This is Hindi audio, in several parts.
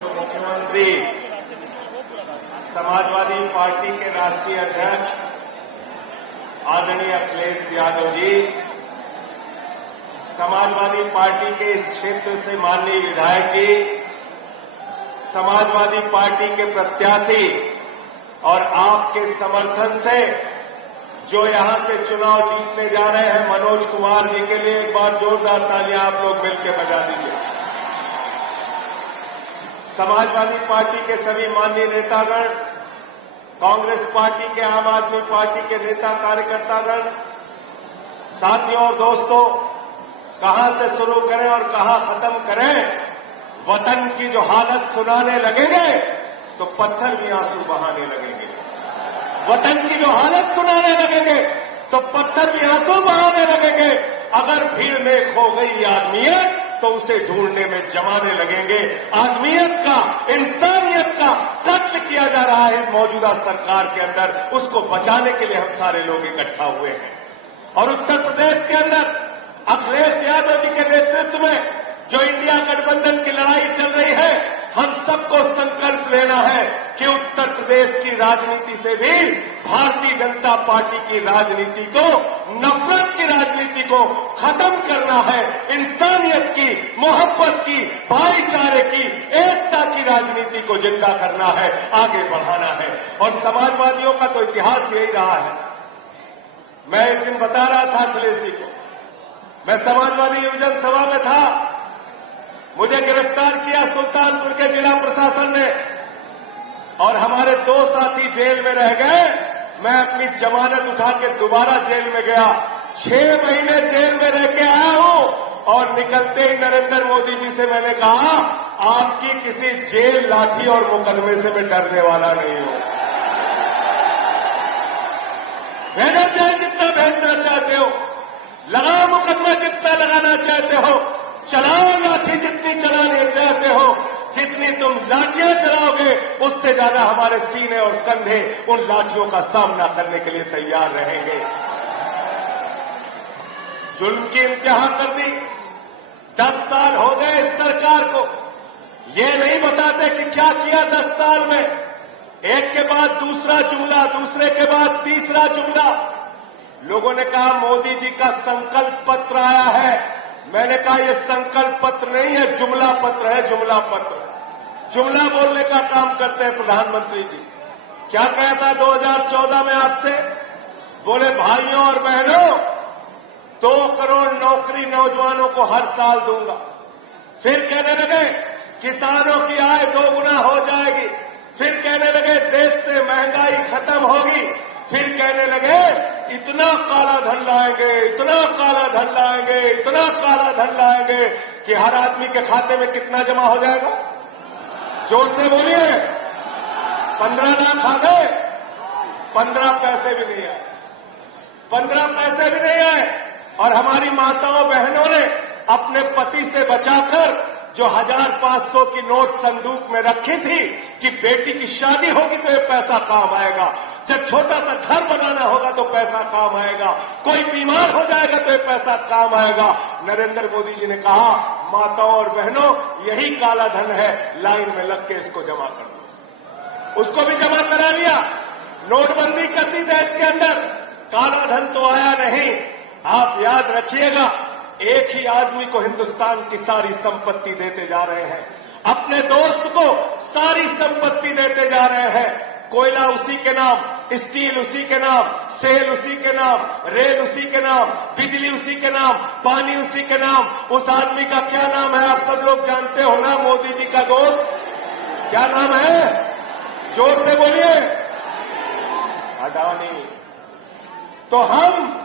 मुख्यमंत्री समाजवादी पार्टी के राष्ट्रीय अध्यक्ष आदरणीय अखिलेश यादव जी, समाजवादी पार्टी के इस क्षेत्र से माननीय विधायक जी, समाजवादी पार्टी के प्रत्याशी और आपके समर्थन से जो यहां से चुनाव जीतने जा रहे हैं मनोज कुमार जी के लिए एक बार जोरदार तालियां आप लोग मिलकर बजा दीजिए। समाजवादी पार्टी के सभी माननीय नेतागण, कांग्रेस पार्टी के, आम आदमी पार्टी के नेता कार्यकर्तागण, साथियों और दोस्तों, कहां से शुरू करें और कहां खत्म करें। वतन की जो हालत सुनाने लगेंगे तो पत्थर भी आंसू बहाने लगेंगे। वतन की जो हालत सुनाने लगेंगे तो पत्थर भी आंसू बहाने लगेंगे। अगर भीड़ में खो गई आदमियत तो उसे ढूंढने में जमाने लगेंगे। आदमियत का, इंसानियत का कत्ल किया जा रहा है मौजूदा सरकार के अंदर, उसको बचाने के लिए हम सारे लोग इकट्ठा हुए हैं। और उत्तर प्रदेश के अंदर अखिलेश यादव जी के नेतृत्व में जो इंडिया गठबंधन की लड़ाई चल रही है, हम सबको संकल्प लेना है कि उत्तर प्रदेश की राजनीति से भी भारतीय जनता पार्टी की राजनीति को, नफरत की राजनीति को खत्म करना है। इंसानियत की, मोहब्बत की, भाईचारे की, एकता की राजनीति को जिंदा करना है, आगे बढ़ाना है। और समाजवादियों का तो इतिहास यही रहा है। मैं एक दिन बता रहा था अखिलेश जी को, मैं समाजवादी युवजन सभा में था, मुझे गिरफ्तार किया सुल्तानपुर के जिला प्रशासन ने और हमारे 2 साथी जेल में रह गए। मैं अपनी जमानत उठा के दोबारा जेल में गया। 6 महीने जेल में रह के आया हूं और निकलते ही नरेंद्र मोदी जी से मैंने कहा, आपकी किसी जेल, लाठी और मुकदमे से मैं डरने वाला नहीं हूं। भेजना चाहे जितना भेजना चाहते हो, लगाओ मुकदमा जितना लगाना चाहते हो, चलाओ लाठी जितनी चलानी चाहते हो, जितनी तुम लाठियां चलाओगे उससे ज्यादा हमारे सीने और कंधे उन लाठियों का सामना करने के लिए तैयार रहेंगे। जुल्म की इंतहा कर दी। 10 साल हो गए इस सरकार को, ये नहीं बताते कि क्या किया 10 साल में। एक के बाद दूसरा जुमला, दूसरे के बाद तीसरा जुमला। लोगों ने कहा मोदी जी का संकल्प पत्र आया है। मैंने कहा यह संकल्प पत्र नहीं है, जुमला पत्र है, जुमला पत्र। जुमला बोलने का काम करते हैं प्रधानमंत्री जी। क्या कहा था 2014 में आपसे? बोले भाइयों और बहनों, 2 करोड़ नौकरी नौजवानों को हर साल दूंगा। फिर कहने लगे किसानों की आय 2 गुना हो जाएगी। फिर कहने लगे देश से महंगाई खत्म होगी। फिर कहने लगे इतना काला धन लाएंगे, इतना काला धन लाएंगे, इतना काला धन लाएंगे कि हर आदमी के खाते में कितना जमा हो जाएगा? जोर से बोलिए। 15 लाख आ गए, 15 पैसे भी नहीं आए, 15 पैसे भी नहीं आए। और हमारी माताओं बहनों ने अपने पति से बचाकर जो 1500 की नोट संदूक में रखी थी कि बेटी की शादी होगी तो ये पैसा काम आएगा, जब छोटा सा घर बनाना होगा तो पैसा काम आएगा, कोई बीमार हो जाएगा तो ये पैसा काम आएगा। नरेंद्र मोदी जी ने कहा माताओं और बहनों, यही काला धन है, लाइन में लग के इसको जमा कर दो। उसको भी जमा करा लिया। नोटबंदी कर दी देश के अंदर, काला धन तो आया नहीं। आप याद रखिएगा, एक ही आदमी को हिंदुस्तान की सारी संपत्ति देते जा रहे हैं, अपने दोस्त को सारी संपत्ति देते जा रहे हैं। कोयला उसी के नाम, स्टील उसी के नाम, सेल उसी के नाम, रेल उसी के नाम, बिजली उसी के नाम, पानी उसी के नाम। उस आदमी का क्या नाम है आप सब लोग जानते हो ना? मोदी जी का दोस्त क्या नाम है? जोर से बोलिए। अडानी। तो हम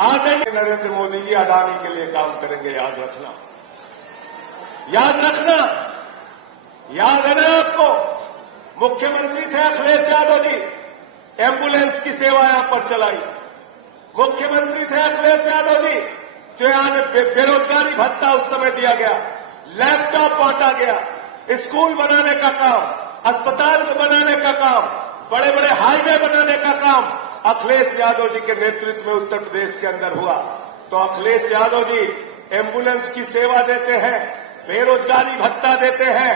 आदरणीय नरेंद्र मोदी जी अडानी के लिए काम करेंगे, याद रखना, याद रखना। याद है ना आपको, मुख्यमंत्री थे अखिलेश यादव जी, एम्बुलेंस की सेवा यहां पर चलाई। मुख्यमंत्री थे अखिलेश यादव जी, जो यहां बेरोजगारी भत्ता उस समय दिया गया, लैपटॉप बांटा गया, स्कूल बनाने का काम, अस्पताल बनाने का काम, बड़े बड़े हाईवे बनाने का काम अखिलेश यादव जी के नेतृत्व में उत्तर प्रदेश के अंदर हुआ। तो अखिलेश यादव जी एम्बुलेंस की सेवा देते हैं, बेरोजगारी भत्ता देते हैं,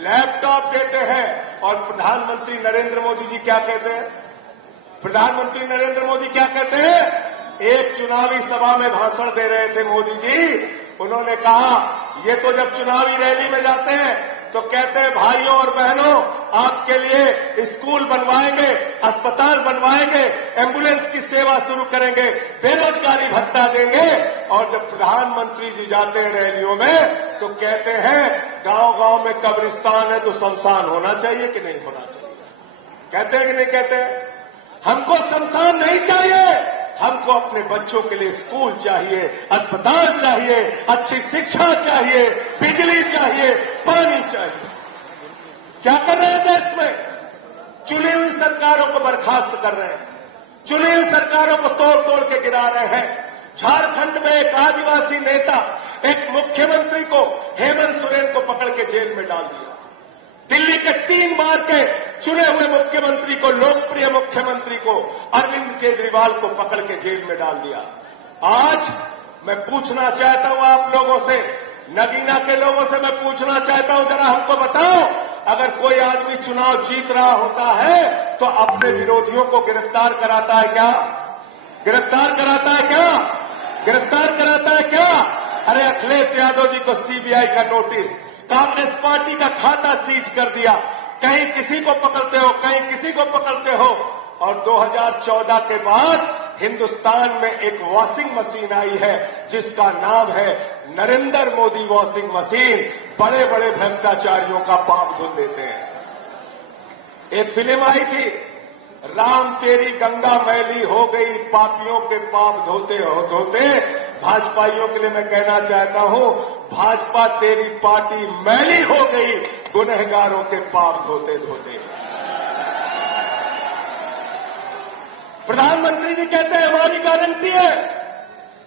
लैपटॉप देते हैं। और प्रधानमंत्री नरेंद्र मोदी जी क्या कहते हैं? प्रधानमंत्री नरेंद्र मोदी क्या कहते हैं? एक चुनावी सभा में भाषण दे रहे थे मोदी जी, उन्होंने कहा ये तो जब चुनावी रैली में जाते हैं तो कहते हैं भाइयों और बहनों आपके लिए स्कूल बनवाएंगे, अस्पताल बनवाएंगे, एम्बुलेंस की सेवा शुरू करेंगे, बेरोजगारी भत्ता देंगे। और जब प्रधानमंत्री जी जाते हैं रैलियों में तो कहते हैं गांव-गांव में कब्रिस्तान है तो शमशान होना चाहिए कि नहीं होना चाहिए? कहते हैं कि नहीं कहते हैं? हमको शमशान नहीं चाहिए, हमको अपने बच्चों के लिए स्कूल चाहिए, अस्पताल चाहिए, अच्छी शिक्षा चाहिए, बिजली चाहिए, पानी चाहिए। क्या कर रहे हैं देश में? चुनी हुई सरकारों को बर्खास्त कर रहे हैं, चुनी हुई सरकारों को तोड़ तोड़ के गिरा रहे हैं। झारखंड में एक आदिवासी नेता, एक मुख्यमंत्री को, हेमंत सोरेन को पकड़ के जेल में डाल दिया। दिल्ली के 3 बार के चुने हुए मुख्यमंत्री को, लोकप्रिय मुख्यमंत्री को, अरविंद केजरीवाल को पकड़ के जेल में डाल दिया। आज मैं पूछना चाहता हूं आप लोगों से, नगीना के लोगों से मैं पूछना चाहता हूं, जरा हमको बताओ, अगर कोई आदमी चुनाव जीत रहा होता है तो अपने विरोधियों को गिरफ्तार कराता है क्या? गिरफ्तार कराता है क्या? गिरफ्तार कराता है क्या? अरे अखिलेश यादव जी को सीबीआई का नोटिस, कांग्रेस पार्टी का खाता सीज कर दिया, कहीं किसी को पकड़ते हो, कहीं किसी को पकड़ते हो। और 2014 के बाद हिंदुस्तान में एक वॉशिंग मशीन आई है जिसका नाम है नरेंद्र मोदी वॉशिंग मशीन। बड़े बड़े भ्रष्टाचारियों का पाप धुल देते हैं। एक फिल्म आई थी, राम तेरी गंगा मैली हो गई, पापियों के पाप धोते धोते। भाजपाइयों के लिए मैं कहना चाहता हूं, भाजपा तेरी पार्टी मैली हो गई, गुनहगारों के पाप धोते धोते। प्रधानमंत्री जी कहते हैं हमारी गारंटी है,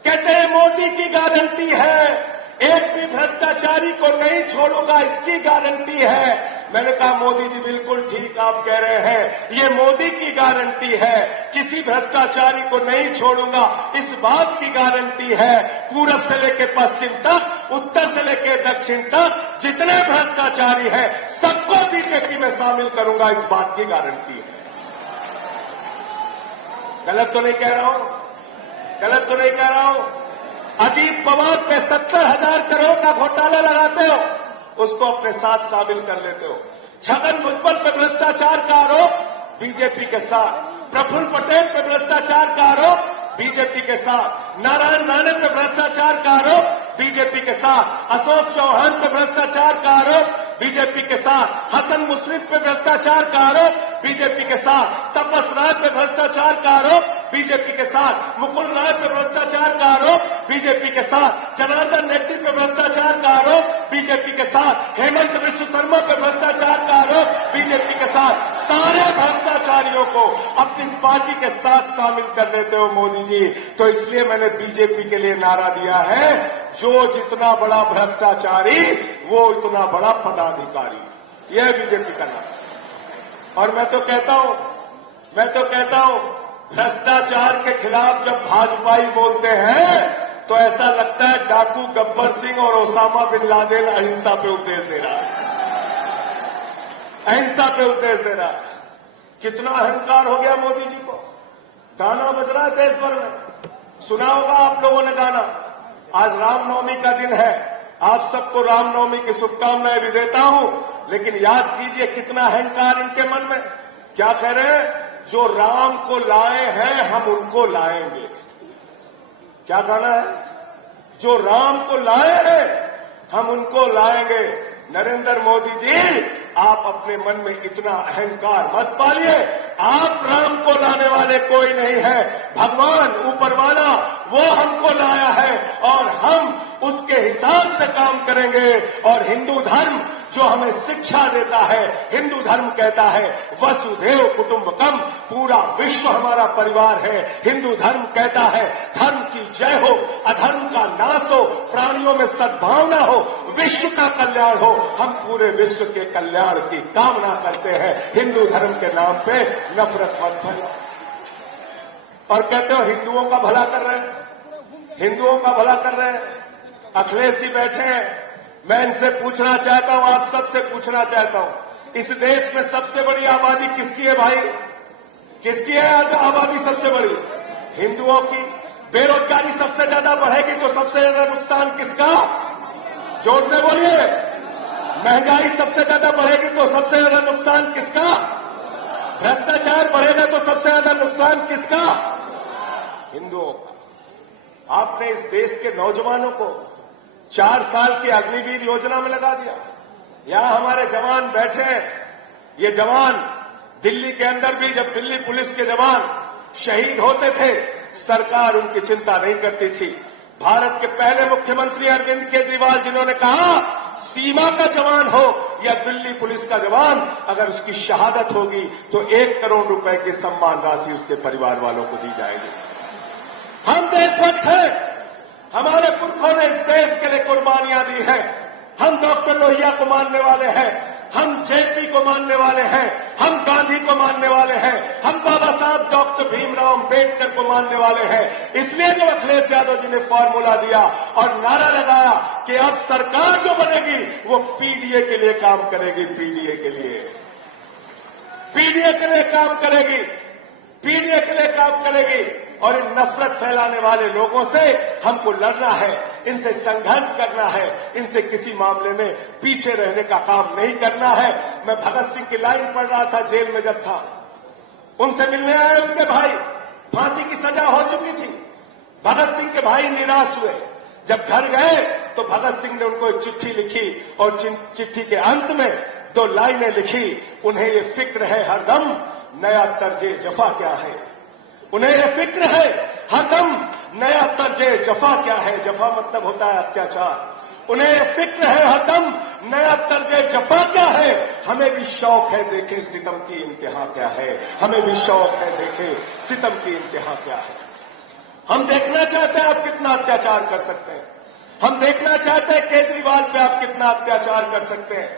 कहते हैं मोदी की गारंटी है, एक भी भ्रष्टाचारी को नहीं छोड़ूंगा, इसकी गारंटी है। मैंने कहा मोदी जी बिल्कुल ठीक आप कह रहे हैं, ये मोदी की गारंटी है, किसी भ्रष्टाचारी को नहीं छोड़ूंगा, इस बात की गारंटी है। पूरब से लेकर पश्चिम तक, उत्तर से लेकर दक्षिण तक जितने भ्रष्टाचारी हैं सबको बीजेपी में शामिल करूंगा, इस बात की गारंटी है। गलत तो नहीं कह रहा हूं? गलत तो नहीं कह रहा हूं? अजीत पवार पे 70,000 करोड़ का घोटाला लगाते हो, उसको अपने साथ शामिल कर लेते हो। छगन भुजबल पे भ्रष्टाचार का आरोप, बीजेपी के साथ। प्रफुल्ल पटेल पे भ्रष्टाचार का आरोप, बीजेपी के साथ। नारायण राणे पे भ्रष्टाचार का आरोप, बीजेपी के साथ। अशोक चौहान पे भ्रष्टाचार का आरोप, बीजेपी के साथ। हसन मुश्रीफ पे भ्रष्टाचार का आरोप, बीजेपी के साथ। तपस राय पे भ्रष्टाचार का आरोप, बीजेपी के साथ। मुकुल राय पे भ्रष्टाचार का आरोप, बीजेपी के साथ। जनार्दन रेड्डी पे भ्रष्टाचार का आरोप, बीजेपी के साथ। हेमंत विश्व शर्मा पे भ्रष्टाचार का आरोप, बीजेपी के साथ। सारे भ्रष्टाचारियों को अपनी पार्टी के साथ शामिल कर लेते हो मोदी जी। तो इसलिए मैंने बीजेपी के लिए नारा दिया है, जो जितना बड़ा भ्रष्टाचारी वो इतना बड़ा पदाधिकारी। यह बीजेपी का नाम। और मैं तो कहता हूं भ्रष्टाचार के खिलाफ जब भाजपाई बोलते हैं तो ऐसा लगता है डाकू गब्बर सिंह और ओसामा बिन लादेन अहिंसा पे उपदेश दे रहा है, अहिंसा पे उपदेश दे रहा है। कितना अहंकार हो गया मोदी जी को। गाना बज रहा है देश भर में, सुना होगा आप लोगों ने गाना। आज रामनवमी का दिन है, आप सबको रामनवमी की शुभकामनाएं भी देता हूं, लेकिन याद कीजिए कितना अहंकार इनके मन में। क्या कह रहे हैं? जो राम को लाए हैं हम उनको लाएंगे। क्या गाना है? जो राम को लाए हैं हम उनको लाएंगे। नरेंद्र मोदी जी, आप अपने मन में इतना अहंकार मत पालिए। आप राम को लाने वाले कोई नहीं है, भगवान ऊपर वाला वो हमको लाया है और हम उसके हिसाब से काम करेंगे। और हिंदू धर्म जो हमें शिक्षा देता है, हिंदू धर्म कहता है वसुधैव कुटुंबकम, पूरा विश्व हमारा परिवार है। हिंदू धर्म कहता है धर्म की जय हो, अधर्म का नाश हो, प्राणियों में सद्भावना हो, विश्व का कल्याण हो। हम पूरे विश्व के कल्याण की कामना करते हैं। हिंदू धर्म के नाम पे नफरत मत फैलाओ। और कहते हो हिंदुओं का भला कर रहे हैं, हिंदुओं का भला कर रहे हैं। अखिलेश जी बैठे हैं, मैं इनसे पूछना चाहता हूं, आप सबसे पूछना चाहता हूं, इस देश में सबसे बड़ी आबादी किसकी है भाई? किसकी है आबादी सबसे बड़ी? हिंदुओं की। बेरोजगारी सबसे ज्यादा बढ़ेगी तो सबसे ज्यादा नुकसान किसका? जोर से बोलिए। महंगाई सबसे ज्यादा बढ़ेगी तो सबसे ज्यादा नुकसान किसका? भ्रष्टाचार बढ़ेगा तो सबसे ज्यादा नुकसान किसका? हिंदुओं का। आपने इस देश के नौजवानों को 4 साल की अग्निवीर योजना में लगा दिया। यहां हमारे जवान बैठे हैं। ये जवान दिल्ली के अंदर भी जब दिल्ली पुलिस के जवान शहीद होते थे, सरकार उनकी चिंता नहीं करती थी। भारत के पहले मुख्यमंत्री अरविंद केजरीवाल जिन्होंने कहा सीमा का जवान हो या दिल्ली पुलिस का जवान, अगर उसकी शहादत होगी तो 1 करोड़ रुपए की सम्मान राशि उसके परिवार वालों को दी जाएगी। हम देशभक्त हैं। हमारे पुरखों ने इस देश के लिए कुर्बानियां दी हैं। हम डॉक्टर लोहिया को मानने वाले हैं, हम जेपी को मानने वाले हैं, हम गांधी को मानने वाले हैं, हम बाबा साहब डॉक्टर भीमराव अंबेडकर को मानने वाले हैं। इसलिए जब अखिलेश यादव जी ने फॉर्मूला दिया और नारा लगाया कि अब सरकार जो बनेगी वो पीडीए के लिए काम करेगी, पीडीए के लिए काम करेगी, पीडीए के लिए काम करेगी। और इन नफरत फैलाने वाले लोगों से हमको लड़ना है, इनसे संघर्ष करना है, इनसे किसी मामले में पीछे रहने का काम नहीं करना है। मैं भगत सिंह की लाइन पढ़ रहा था जेल में जब था, उनसे मिलने आए उनके भाई, फांसी की सजा हो चुकी थी। भगत सिंह के भाई निराश हुए। जब घर गए तो भगत सिंह ने उनको एक चिट्ठी लिखी और चिट्ठी के अंत में 2 लाइनें लिखी। उन्हें ये फिक्र है हरदम नया तर्जे जफा क्या है। उन्हें यह फिक्र है हरदम नया तर्जे जफा क्या है। जफा मतलब होता है अत्याचार। उन्हें यह फिक्र है हरदम नया तर्जे जफा क्या है। हमें भी शौक है देखें सितम की इंतहा क्या है। हमें भी शौक है देखें सितम की इंतहा क्या है। हम देखना चाहते हैं आप कितना अत्याचार कर सकते हैं। हम देखना चाहते हैं केजरीवाल पे आप कितना अत्याचार कर सकते हैं,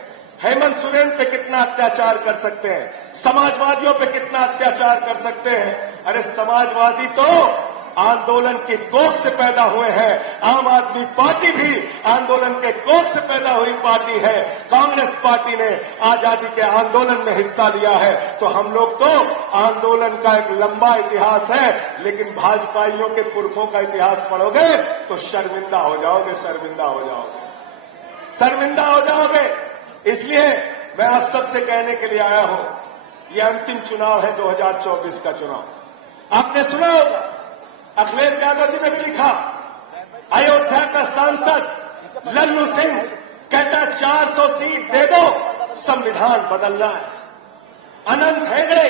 हेमंत सोरेन पे कितना अत्याचार कर सकते हैं, समाजवादियों पे कितना अत्याचार कर सकते हैं। अरे समाजवादी तो आंदोलन की कोख से पैदा हुए हैं। आम आदमी पार्टी भी आंदोलन के कोख से पैदा हुई पार्टी है। कांग्रेस पार्टी ने आजादी के आंदोलन में हिस्सा लिया है। तो हम लोग तो आंदोलन का एक लंबा इतिहास है, लेकिन भाजपाइयों के पुरखों का इतिहास पढ़ोगे तो शर्मिंदा हो जाओगे, शर्मिंदा हो जाओगे, शर्मिंदा हो जाओगे। इसलिए मैं आप सबसे कहने के लिए आया हूं, ये अंतिम चुनाव है 2024 का चुनाव। आपने सुना होगा अखिलेश यादव जी ने भी लिखा, अयोध्या का सांसद लल्लू सिंह कहता 400 सीट दे दो, संविधान बदलना है। अनंत हेगड़े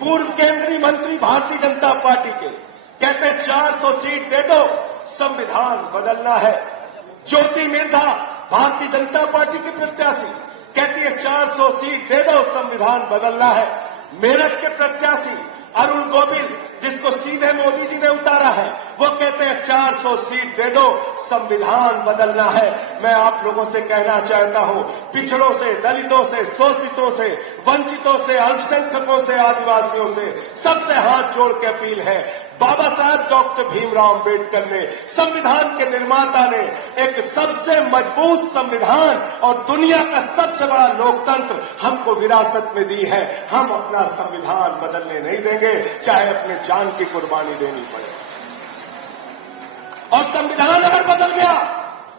पूर्व केंद्रीय मंत्री भारतीय जनता पार्टी के कहते 400 सीट दे दो, संविधान बदलना है। ज्योति मिर्धा भारतीय जनता पार्टी की प्रत्याशी कहती है 400 सीट दे दो, संविधान बदलना है। मेरठ के प्रत्याशी अरुण गोविल, जिसको सीधे मोदी जी ने उतारा है, वो कहते हैं 400 सीट दे दो, संविधान बदलना है। मैं आप लोगों से कहना चाहता हूं, पिछड़ों से, दलितों से, शोषितों से, वंचितों से, अल्पसंख्यकों से, आदिवासियों से, सबसे हाथ जोड़ के अपील है, बाबा साहब डॉक्टर भीमराव अंबेडकर ने, संविधान के निर्माता ने एक सबसे मजबूत संविधान और दुनिया का सबसे बड़ा लोकतंत्र हमको विरासत में दी है। हम अपना संविधान बदलने नहीं देंगे, चाहे अपने जान की कुर्बानी देनी पड़े। और संविधान अगर बदल गया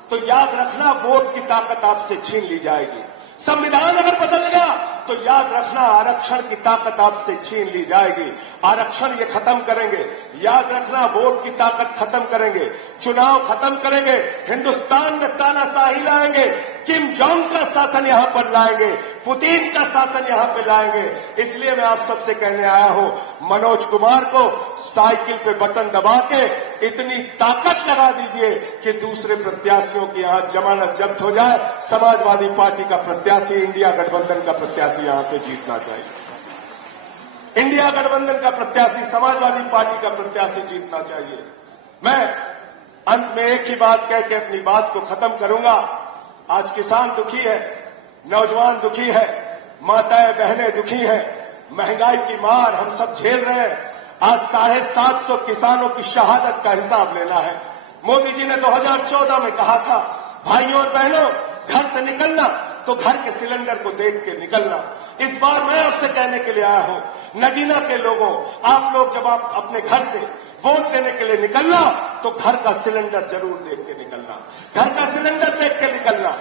तो याद रखना वोट की ताकत आपसे छीन ली जाएगी। संविधान अगर बदल गया तो याद रखना आरक्षण की ताकत आपसे छीन ली जाएगी। आरक्षण ये खत्म करेंगे, याद रखना वोट की ताकत खत्म करेंगे, चुनाव खत्म करेंगे, हिंदुस्तान में तानाशाही लाएंगे, किम जोंग का शासन यहां पर लाएंगे, पुतिन का शासन यहां पे लाएंगे। इसलिए मैं आप सबसे कहने आया हूं, मनोज कुमार को साइकिल पे बटन दबा के इतनी ताकत लगा दीजिए कि दूसरे प्रत्याशियों की यहां जमानत जब्त हो जाए। समाजवादी पार्टी का प्रत्याशी, इंडिया गठबंधन का प्रत्याशी यहां से जीतना चाहिए। इंडिया गठबंधन का प्रत्याशी, समाजवादी पार्टी का प्रत्याशी जीतना चाहिए। मैं अंत में एक ही बात कह के अपनी बात को खत्म करूंगा। आज किसान दुखी है, नौजवान दुखी है, माताएं बहनें दुखी हैं, महंगाई की मार हम सब झेल रहे हैं। आज 750 किसानों की शहादत का हिसाब लेना है। मोदी जी ने 2014 में कहा था, भाइयों और बहनों घर से निकलना तो घर के सिलेंडर को देख के निकलना। इस बार मैं आपसे कहने के लिए आया हूं, नगीना के लोगों, आप लोग जब आप अपने घर से वोट देने के लिए निकलना तो घर का सिलेंडर जरूर देख के निकलना, घर का सिलेंडर देख के निकलना।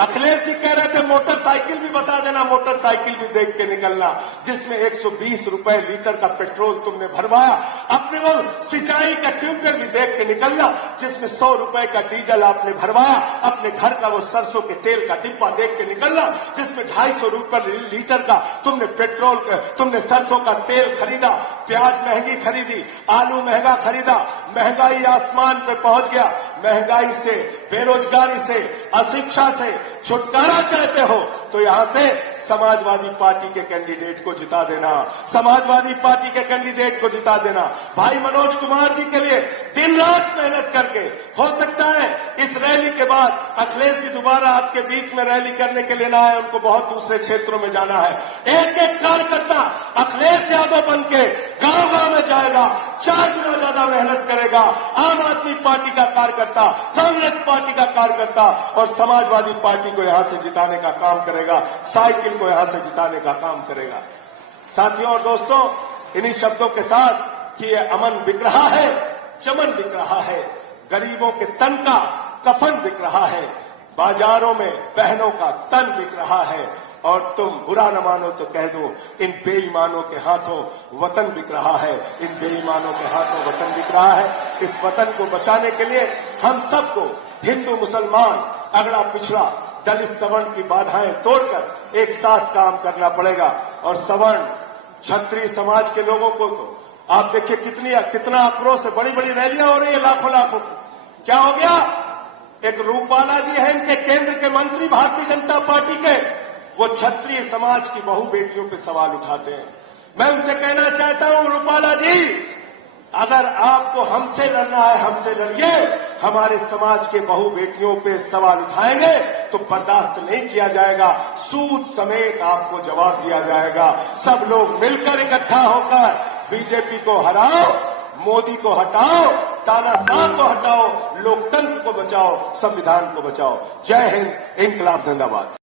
अखिलेश जी कह रहे थे मोटरसाइकिल भी बता देना, मोटरसाइकिल भी देख के निकलना जिसमें 120 रुपए लीटर का पेट्रोल तुमने भरवाया। अपने वो सिंचाई का ट्यूबवेल भी देख के निकलना जिसमें 100 रुपए का डीजल आपने भरवाया। अपने घर का वो सरसों के तेल का डिब्बा देख के निकलना जिसमें 250 रुपए लीटर का तुमने सरसों का तेल खरीदा। प्याज महंगी खरीदी, आलू महंगा खरीदा, महंगाई आसमान पे पहुंच गया। महंगाई से, बेरोजगारी से, अशिक्षा से छुटकारा चाहते हो तो यहां से समाजवादी पार्टी के कैंडिडेट को जिता देना, समाजवादी पार्टी के कैंडिडेट को जिता देना। भाई मनोज कुमार जी के लिए दिन रात मेहनत करके, हो सकता है इस रैली के बाद अखिलेश जी दोबारा आपके बीच में रैली करने के लिए ना आए, उनको बहुत दूसरे क्षेत्रों में जाना है। एक एक कार्यकर्ता अखिलेश यादव बन के गांव गांव में जाएगा, 4 गुना ज्यादा मेहनत करेगा। आम आदमी पार्टी का कार्यकर्ता, कांग्रेस पार्टी का कार्यकर्ता और समाजवादी पार्टी को यहां से जिताने का काम करेगा, साइकिल को यहां से जिताने का काम करेगा। साथियों और दोस्तों, इन्हीं शब्दों के साथ कि ये अमन बिक रहा है, चमन बिक रहा है, गरीबों के तन का कफन बिक रहा है, बाजारों में बहनों का तन बिक रहा है और तुम बुरा न मानो तो कह दो, इन बेईमानों के हाथों वतन बिक रहा है, इन बेईमानों के हाथों वतन बिक रहा है। इस वतन को बचाने के लिए हम सबको, हिंदू मुसलमान, अगड़ा पिछड़ा, दलित सवर्ण की बाधाएं तोड़कर एक साथ काम करना पड़ेगा। और सवर्ण क्षत्रिय समाज के लोगों को तो आप देखिए कितना आक्रोश है, बड़ी बड़ी रैलियां हो रही है, लाखों लाखों। क्या हो गया? एक रूपाला जी है इनके केंद्र के मंत्री भारतीय जनता पार्टी के, वो क्षत्रिय समाज की बहु बेटियों पे सवाल उठाते हैं। मैं उनसे कहना चाहता हूं, रूपाला जी, अगर आपको हमसे लड़ना है, हमसे लड़िए। हमारे समाज के बहु बेटियों पे सवाल उठाएंगे तो बर्दाश्त नहीं किया जाएगा, सूद समेत आपको जवाब दिया जाएगा। सब लोग मिलकर इकट्ठा होकर बीजेपी को हराओ, मोदी को हटाओ, तानाशाह को हटाओ, लोकतंत्र को बचाओ, संविधान को बचाओ। जय हिंद, इंकलाब जिंदाबाद।